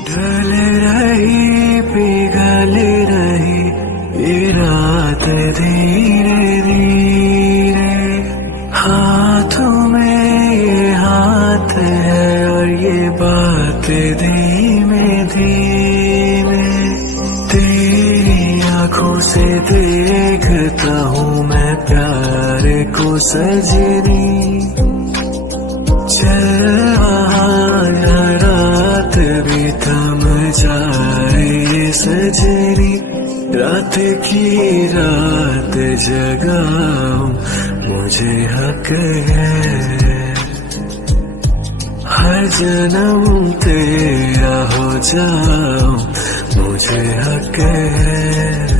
ढल रही पिघल रही ये रात धीरे धीरे, हाथों में ये हाथ है और ये बात धीमे धीमे। तेरी आंखों से देखता हूँ मैं प्यार को सजनी, चल वहाँ रात भी थम जाए ये सजनी। रात की रात जगाऊं मुझे हक है, हर जन्म तेरा हो जाऊं मुझे हक है।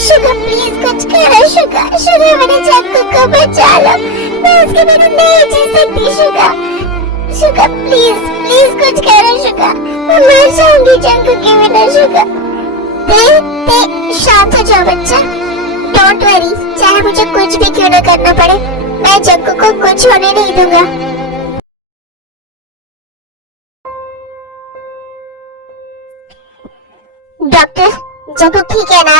शुगर प्लीज कुछ करो शुगर मेरे जग्गू को बचा लो, मैं उसके बिना नहीं जी सकती शुगर प्लीज कुछ करो शुगर, मैं मर जाऊंगी जग्गू के बिना शुगर। ते शांत हो जाओ बच्चा, डोंट वरी, चाहे मुझे कुछ भी क्यों न करना पड़े मैं जग्गू को कुछ होने नहीं दूंगा। डॉक्टर जग्गू ठीक है ना?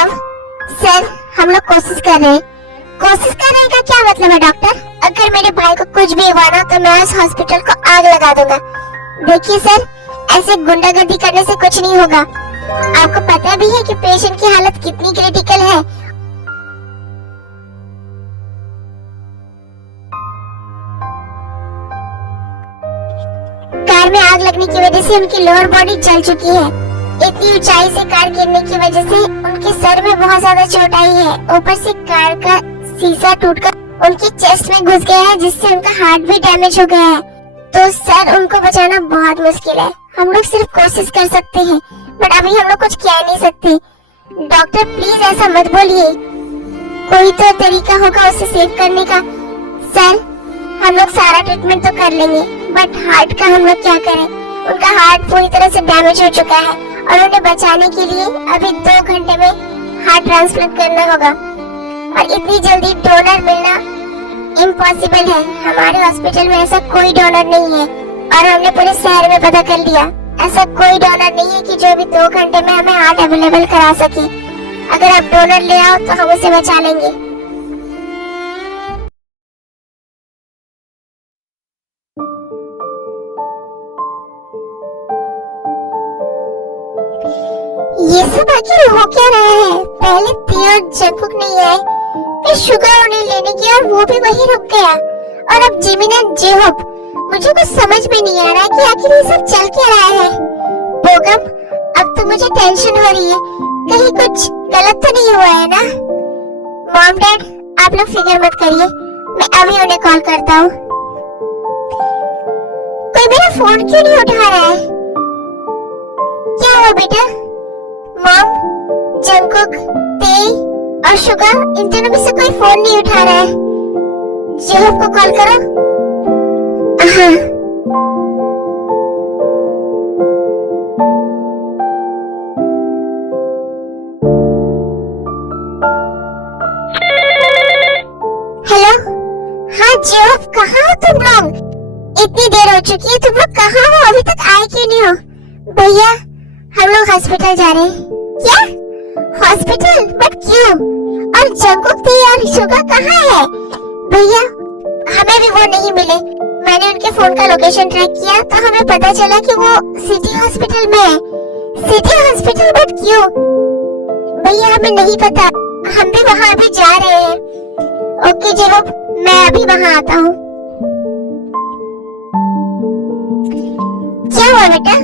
सर हम लोग कोशिश कर रहे हैं का क्या मतलब है डॉक्टर? अगर मेरे भाई को कुछ भी हुआ ना तो मैं उस हॉस्पिटल को आग लगा दूंगा। देखिए सर, ऐसे गुंडागर्दी करने से कुछ नहीं होगा, आपको पता भी है कि पेशेंट की हालत कितनी क्रिटिकल है। कार में आग लगने की वजह से उनकी लोअर बॉडी जल चुकी है। इतनी ऊंचाई से कार गिरने की वजह से उनके सर में बहुत ज्यादा चोट आई है। ऊपर से कार का शीशा टूटकर उनकी चेस्ट में घुस गया है, जिससे उनका हार्ट भी डैमेज हो गया है। तो सर उनको बचाना बहुत मुश्किल है, हम लोग सिर्फ कोशिश कर सकते हैं, बट अभी हम लोग कुछ कह नहीं सकते। डॉक्टर प्लीज ऐसा मत बोलिए, कोई तो तरीका होगा उसे सेव करने का। सर हम लोग सारा ट्रीटमेंट तो कर लेंगे, बट हार्ट का हम लोग क्या करें? उनका हार्ट पूरी तरह से डैमेज हो चुका है और उन्हें बचाने के लिए अभी 2 घंटे में हार्ट ट्रांसप्लांट करना होगा, और इतनी जल्दी डोनर मिलना इम्पॉसिबल है। हमारे हॉस्पिटल में ऐसा कोई डोनर नहीं है, और हमने पूरे शहर में पता कर लिया, ऐसा कोई डोनर नहीं है कि जो अभी 2 घंटे में हमें हार्ट अवेलेबल करा सके। अगर आप डोनर ले आओ तो हम उसे बचा लेंगे। ये सब आखिर हो क्या रहा है? पहले ती और जगबुक नहीं आए, फिर शुगर उन्हें लेने गया और वो भी वहीं रुक गया, और अब जिमिन एंड जेहोप। मुझे कुछ समझ में नहीं आ रहा कि आखिर ये सब चल क्या रहा है। बोगम अब तो मुझे टेंशन हो रही है, कहीं कुछ गलत तो नहीं हुआ है ना? मॉम डैड आप लोग फिक्र मत करिए, मैं अभी उन्हें कॉल करता हूँ। कोई मेरा फोन क्यों नहीं उठा रहा है? क्या हुआ बेटा? मॉम, जंगकुक, ते और शुगा, इन दोनों में से कोई फोन नहीं उठा रहा है। जेहोप को कॉल करो। हाँ। हेलो, हाँ जेहोप, कहाँ हो तुम लोग? इतनी देर हो चुकी है, तुम लोग कहाँ हो? अभी तक आए क्यों नहीं हो? भैया हम लोग हॉस्पिटल जा रहे हैं। क्या हॉस्पिटल? बट क्यों? और जंगकुक और शुगा कहाँ है? भैया हमें भी वो नहीं मिले, मैंने उनके के फोन का लोकेशन ट्रैक किया तो हमें पता चला कि वो सिटी हॉस्पिटल में है। सिटी हॉस्पिटल बट क्यों? भैया हमें नहीं पता, हम भी वहाँ अभी जा रहे हैं। ओके जेरोब, मैं अभी वहाँ आता हूँ। क्या हुआ बेटा?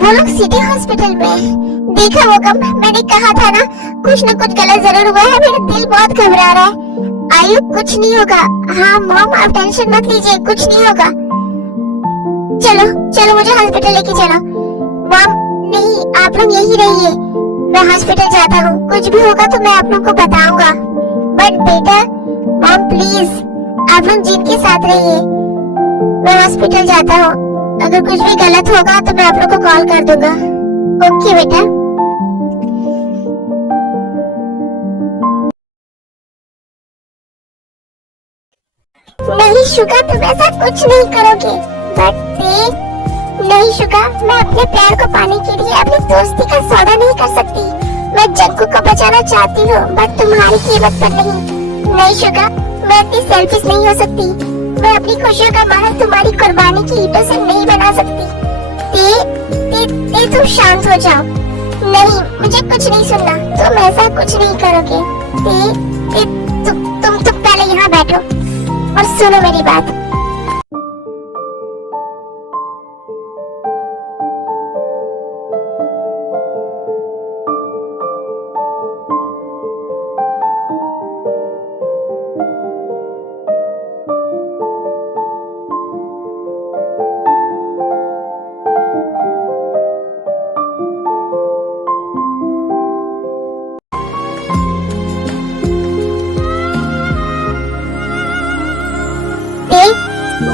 वो लोग सिटी हॉस्पिटल में। देखा होगा, मैंने कहा था ना कुछ न कुछ गलत जरूर हुआ है। मेरा दिल बहुत घबरा रहा है। आयु कुछ नहीं होगा। हाँ मॉम आप टेंशन मत लीजिए, कुछ नहीं होगा। चलो चलो मुझे हॉस्पिटल लेके चलो। मॉम नहीं, आप लोग यही रहिए, मैं हॉस्पिटल जाता हूँ। कुछ भी होगा तो मैं आप लोग को बताऊंगा। बट बेटा मॉम प्लीज आप लोग जिनके साथ रहिए, मैं हॉस्पिटल जाता हूँ। अगर कुछ भी गलत होगा तो मैं आप लोग को कॉल कर दूंगा। ओके बेटा। नहीं शुगा, तुम ऐसा कुछ नहीं करोगे। बट नहीं शुगा, मैं अपने प्यार को पाने के लिए अपनी दोस्ती का सौदा नहीं कर सकती। मैं जंकुक को बचाना चाहती हूँ बट तुम्हारी कीमत पर नहीं। नहीं शुगा, मैं इतनी सेल्फिश नहीं हो सकती। मैं अपनी खुशियों का महल तुम्हारी कुर्बानी की ईंटों से नहीं बना सकती। तुम शांत हो जाओ। नहीं, मुझे कुछ नहीं सुनना। तुम ऐसा कुछ नहीं करोगे। तुम पहले यहाँ बैठो और सुनो मेरी बात।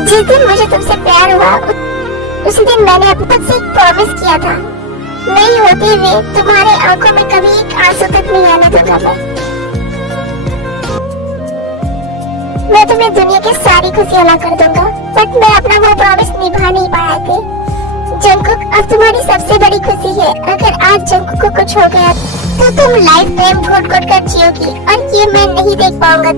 जिस दिन मुझे तुमसे प्यार हुआ उसी दिन मैंने अपने खुद से एक प्रॉमिस किया था, नहीं होते हुए तुम्हारे आंखों में कभी एक आंसू तक नहीं आने दूंगा। मैं तुम्हें दुनिया की सारी खुशियां ला कर दूंगा। बट मैं अपना वो प्रॉमिस निभा नहीं पाया थे। जंकुक अब तुम्हारी सबसे बड़ी खुशी है। अगर आज जंकुक को कुछ हो गया तो तुम लाइफ टाइम घुट घुट कर जियोगी और ये मैं नहीं देख पाऊंगा।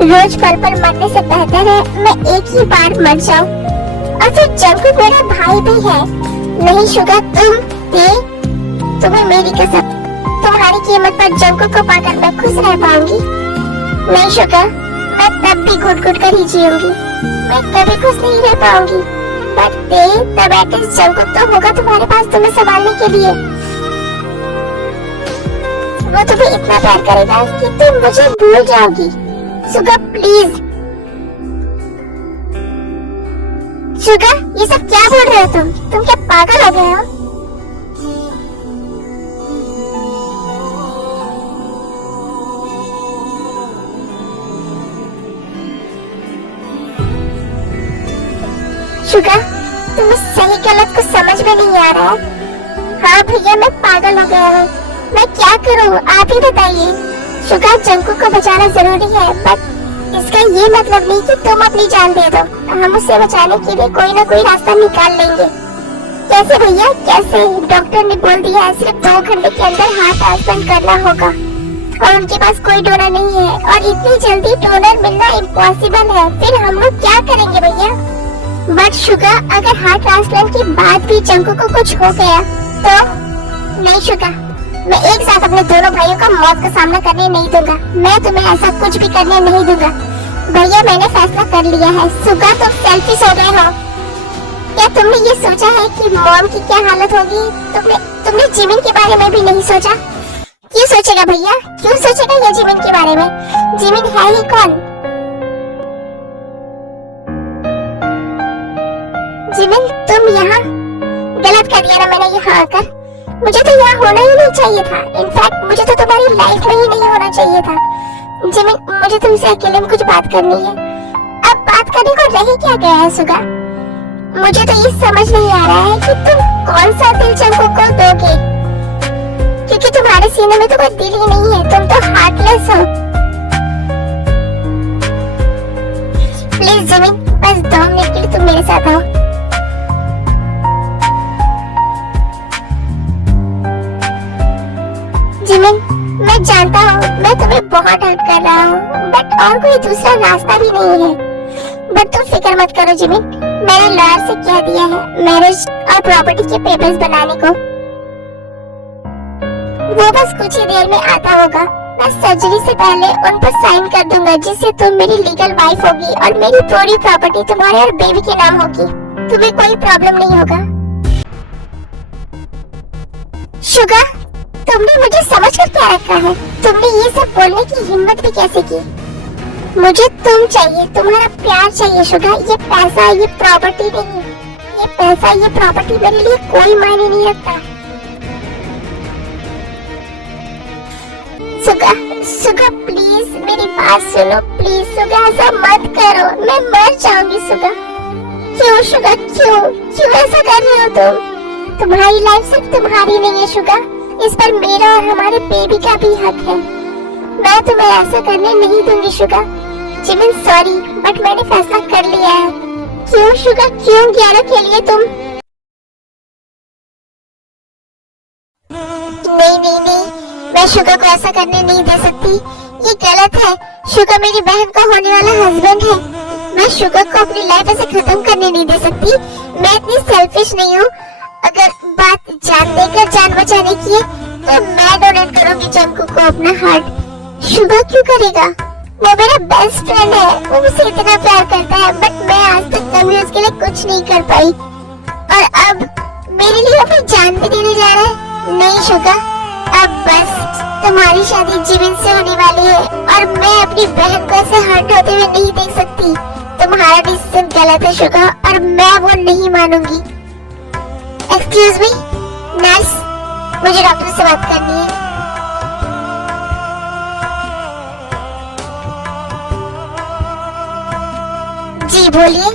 रोज पल पल मरने से बेहतर है मैं एक ही बार मर जाऊं। और फिर जंकुक मेरा भाई भी है। नहीं शुगा, तुम्हें मेरी कसम, तुम्हारी कीमत पर जंकुक को पाकर मैं खुश रह पाऊंगी। नहीं शुगा, मैं तब भी घुट घुट कर ही जीऊंगी। मैं कभी खुश नहीं रह पाऊंगी। बट तब एटलीस्ट जंकुक तो होगा तुम्हारे पास तुम्हें संभालने के लिए। वो तुम्हें इतना प्यार करेगा कि तुम मुझे भूल जाओगी। Suga please. शुगा, ये सब क्या बोल रहे हो तुम क्या पागल हो गए हो? शुगा, तुम्हें सही गलत को समझ में नहीं आ रहा है। हाँ भैया, मैं पागल हो गया हूँ। मैं क्या करूँ आप ही बताइए। शुगा, जंकुक को बचाना जरूरी है बट इसका ये मतलब नहीं कि तुम अपनी जान दे दो। हम उसे बचाने के लिए कोई ना कोई रास्ता निकाल लेंगे। कैसे भैया, कैसे? डॉक्टर ने बोल दिया है सिर्फ 2 घंटे के अंदर हार्ट ट्रांसप्लांट करना होगा और उनके पास कोई डोनर नहीं है और इतनी जल्दी डोनर मिलना इम्पॉसिबल है। फिर हम लोग क्या करेंगे भैया? बट शुगा, अगर हार्ट ट्रांसप्लांट के बाद भी जंकुक को कुछ हो गया तो? नहीं शुगा, मैं एक साथ अपने दोनों भाइयों का मौत का सामना करने नहीं दूंगा। मैं तुम्हें ऐसा कुछ भी करने नहीं दूंगा। भैया, मैंने फैसला कर लिया है। शुगा, तुम सेल्फिश हो गए हो। क्या तुमने ये सोचा है कि मॉम की क्या हालत होगी? तुमने जिमिन के बारे में भी नहीं सोचा? क्यों सोचेगा भैया, क्यों सोचेगा ये जिमिन के बारे में? जिमिन है ही कौन? जिमिन, तुम यहाँ गलत कर दिया ना मैंने यहाँ आकर। मुझे तो यहाँ होना ही नहीं चाहिए था। इनफैक्ट मुझे तो तुम्हारी लाइफ में ही नहीं होना चाहिए था। जिमिन, मुझे तुमसे अकेले में कुछ बात करनी है। अब बात करने को रह क्या गया है शुगा? मुझे तो ये समझ नहीं आ रहा है कि तुम कौन सा दिल जंकुक को दोगे, क्योंकि तुम्हारे सीने में तो कोई दिल ही नहीं है। तुम तो हार्टलेस हो। प्लीज जिमिन, बस 2 मिनट के लिए तुम मेरे साथ आओ। जिमिन, मैं जानता हूँ मैं तुम्हें बहुत हर्ट कर रहा रहा हूँ, बट और कोई दूसरा रास्ता भी नहीं है। बट तुम फिक्र मत करो जिमिन, मैंने लॉयर से कह दिया है मैरिज और प्रॉपर्टी के पेपर्स बनाने को। वो बस कुछ ही देर में आता होगा। मैं सर्जरी से पहले उन पर साइन कर दूंगा, जिससे तुम मेरी लीगल वाइफ होगी और मेरी पूरी प्रॉपर्टी तुम्हारे और बेबी के नाम होगी। तुम्हें कोई प्रॉब्लम नहीं होगा। शुगा, तुमने मुझे समझकर क्या रखा है? तुमने ये सब बोलने की हिम्मत भी कैसे की? मुझे तुम चाहिए, तुम्हारा प्यार चाहिए शुगा। ये पैसा, ये प्रॉपर्टी नहीं, ये पैसा, ये प्रॉपर्टी मेरे लिए कोई मायने नहीं रखता। सुगा, सुगा प्लीज मेरी बात सुनो, प्लीज सुगा, ऐसा मत करो, मैं मर जाऊंगी सुगा। क्यों शुगा, क्यों ऐसा कर रहे हो तुम? तुम्हारी लाइफ सिर्फ तुम्हारी नहीं है शुगा, इस पर मेरा और हमारे बेबी का भी हक है। मैं तुम्हें ऐसा करने नहीं दूंगी शुगा। जिमिन सॉरी, बट मैंने फैसला कर लिया है। क्यों शुगा, क्यों 11 के लिए तुम? नहीं, मैं शुगा को ऐसा करने नहीं दे सकती, ये गलत है। शुगा मेरी बहन का होने वाला हस्बैंड है। मैं शुगा को अपनी लाइफ ऐसे खत्म करने नहीं दे सकती। मैं इतनी सेल्फिश नहीं हूँ। अगर बात जान देकर जान बचाने की है तो मैं डोनेट करूंगी जंकू को अपना हार्ट। शुगा क्यों करेगा? वो मेरा बेस्ट फ्रेंड है, वो मुझसे इतना प्यार करता है, बट मैं आज तक कभी उसके लिए कुछ नहीं कर पाई, और अब मेरे लिए अपनी जान भी देने जा रहा है। नहीं शुगा, अब बस तुम्हारी शादी जिमिन से होने वाली है और मैं अपनी बहन को ऐसे हर्ट होते हुए नहीं देख सकती। तुम्हारा डिसीजन गलत है शुगा, और मैं वो नहीं मानूंगी। एक्सक्यूज मी नर्स, मुझे डॉक्टर से बात करनी है। जी बोलिए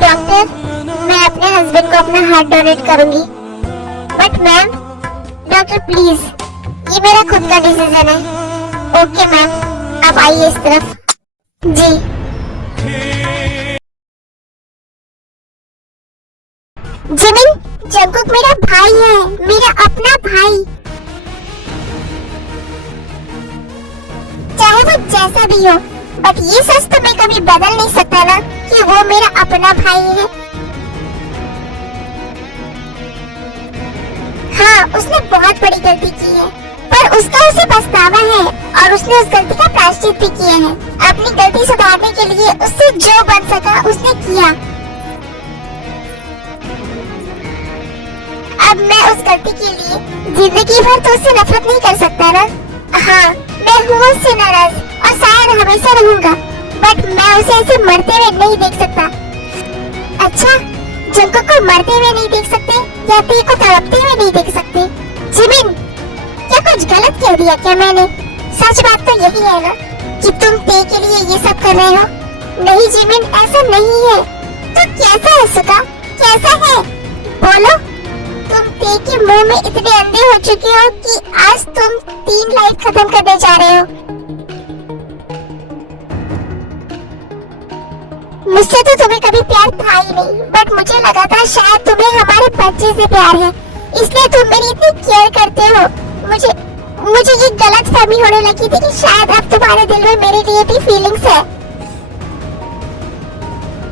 डॉक्टर, मैं अपने हस्बैंड को अपना हार्ट डोनेट करूंगी। बट मैम, डॉक्टर प्लीज, ये मेरा खुद का डिसीजन है। ओके मैम, आप आइए इस तरफ। जी जिमिन, जंकुक मेरा भाई है, मेरा अपना भाई। चाहे वो जैसा भी हो, बट ये सच तो मैं कभी बदल नहीं सकता ना कि वो मेरा अपना भाई है। हाँ, उसने बहुत बड़ी गलती की है, पर उसका उसे पछतावा है और उसने उस गलती का प्रायश्चित भी किया है। अपनी गलती सुधारने के लिए उससे जो बन सका उसने किया। अब मैं उस गलती के लिए जिंदगी भर तो उससे नफरत नहीं कर सकता ना। हाँ, मैं हूँ उससे नाराज और शायद हमेशा रहूंगा, बट मैं उसे ऐसे मरते हुए नहीं देख सकता। अच्छा, जंकुक को मरते हुए नहीं देख सकते या ते को तड़पते हुए नहीं देख सकते? जिमिन, क्या कुछ गलत कह दिया क्या मैंने? सच बात तो यही है ना कि तुम ते के लिए ये सब कर रहे हो? नहीं जिमिन, ऐसा नहीं है। तो कैसा है सुका, कैसा है? बोलो। तुम ते के मुंह में इतने अंधे हो चुके हो कि आज तुम 3 लाइफ खत्म करने जा रहे हो। मुझसे तो तुम्हें कभी प्यार था ही नहीं, बट मुझे लगा था शायद तुम्हें हमारे बच्चे से प्यार है, इसलिए तुम मेरी इतनी केयर करते हो। मुझे ये गलत फहमी होने लगी थी कि शायद अब तुम्हारे दिल में मेरे लिए भी फीलिंग्स है,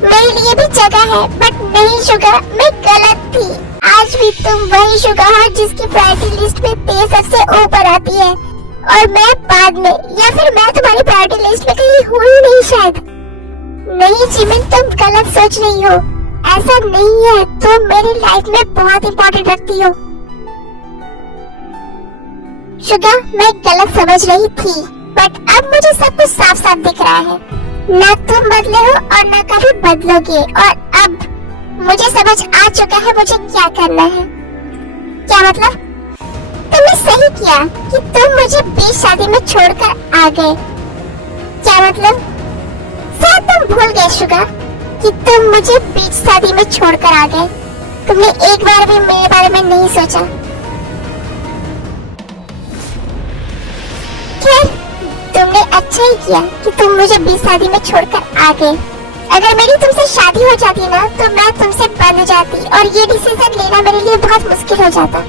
मेरे लिए भी जगह है। बट नहीं शुगा, मैं गलत थी। आज भी तुम वही शुगा हो जिसकी प्रायोरिटी लिस्ट में ते सबसे ऊपर आती है, और मैं बाद में, या फिर मैं तुम्हारी प्रायोरिटी लिस्ट में कहीं हूँ ही नहीं शायद। नहीं जिमिन, तुम गलत सोच रही हो, ऐसा नहीं है। तुम मेरी लाइफ में बहुत इंपॉर्टेंट रखती हो। शुगा, मैं गलत समझ रही थी, बट अब मुझे सब कुछ साफ साफ दिख रहा है। ना तुम बदले हो और ना कभी बदलोगे, और अब मुझे समझ आ चुका है मुझे क्या करना है। क्या मतलब? तुमने सही किया कि तुम मुझे बीच शादी में छोड़कर आ गए। क्या मतलब? शायद तुम भूल गए शुगा कि तुम मुझे बीच शादी में छोड़कर आ गए। तुमने एक बार भी मेरे बारे में नहीं सोचा। खैर, तुमने अच्छा ही किया कि तुम मुझे बीच शादी में छोड़कर आ गए। अगर मेरी तुमसे शादी हो जाती ना तो मैं तुमसे बंध जाती और ये डिसीजन लेना मेरे लिए बहुत मुश्किल हो जाता।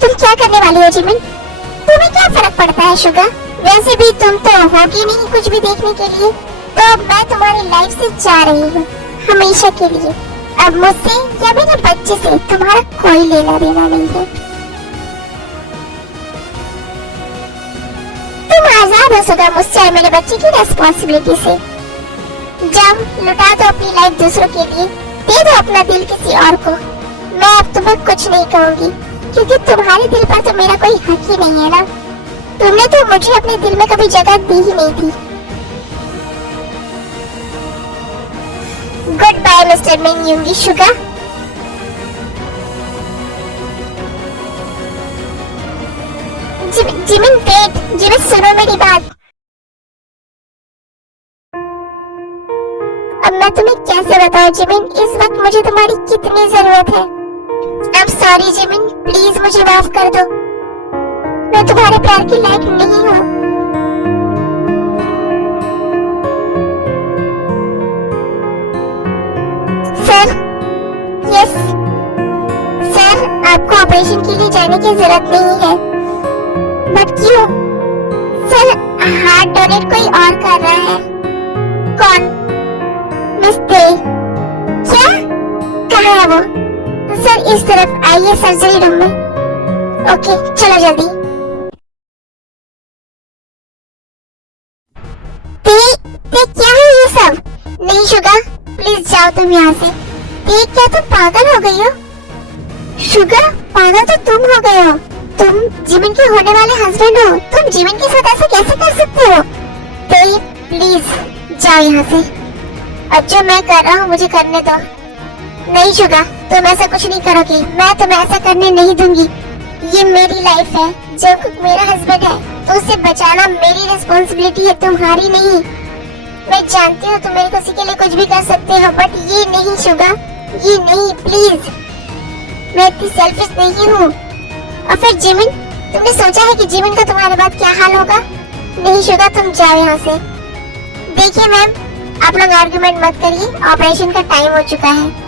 तुम क्या करने वाली हो जिमिन? तुम्हें क्या फर्क पड़ता है शुगा? वैसे भी तुम तो होगी नहीं कुछ भी देखने के लिए, तो अब मैं तुम्हारी लाइफ से जा रही हूँ हमेशा के लिए। अब मुझसे या मेरे बच्चे से तुम्हारा कोई लेना देना नहीं है। तुम आजाद हो सुगा मुझसे और मेरे बच्चे की रेस्पॉन्सिबिलिटी से। जब लुटा दो अपनी लाइफ दूसरों के लिए, दे दो अपना दिल किसी और को। मैं अब तुम्हें कुछ नहीं कहूंगी, क्योंकि तुम्हारे दिल पर तो मेरा कोई हक ही नहीं है ना। तुमने तो मुझे अपने दिल में कभी जगह दी ही नहीं थी। गुड बाय मिस्टर मिन यूंगी शुगा। जिमिन वेट, जिमिन सुनो मेरी बात। अब मैं तुम्हें कैसे बताऊं जिमिन, इस वक्त मुझे तुम्हारी कितनी जरूरत है। I'm sorry जिमिन, प्लीज मुझे माफ कर दो। मैं तुम्हारे प्यार के लायक नहीं हूँ। सर, यस सर, आपको ऑपरेशन के लिए जाने की जरूरत नहीं है। बट क्यों? सर, हार्ट डोनेट कोई और कर रहा है। कौन? मिस दे। क्या? कहाँ है वो? सर, इस तरफ आइए सर्जरी रूम में। ओके, चलो जल्दी। ते क्या है ये सब? नहीं शुगा, प्लीज जाओ तुम यहाँ से। ते क्या तुम पागल हो गई हो? शुगा, पागल तो तुम हो गए हो। तुम जिमिन के होने वाले हस्बैंड हो। तुम जिमिन के साथ ऐसा कैसे कर सकते हो? ते प्लीज जाओ यहाँ से। अब जो मैं कर रहा हूँ मुझे करने दो। नहीं शुगा, तुम ऐसा कुछ नहीं करोगी। मैं तुम्हें ऐसा करने नहीं दूंगी। ये मेरी लाइफ है। जंगकुक मेरा हस्बैंड है, तो उसे बचाना मेरी रिस्पॉन्सिबिलिटी है, तुम्हारी नहीं। मैं जानती हूँ तुम मेरे किसी के लिए कुछ भी कर सकते हो, बट ये नहीं शुगा, ये नहीं प्लीज। मैं इतनी सेल्फिश नहीं हूँ। और फिर जिमिन, तुमने सोचा है कि जिमिन का तुम्हारे बाद क्या हाल होगा? नहीं शुगा, तुम जाओ यहाँ से। देखिए मैम, आप लोग आर्गुमेंट मत करिए, ऑपरेशन का टाइम हो चुका है।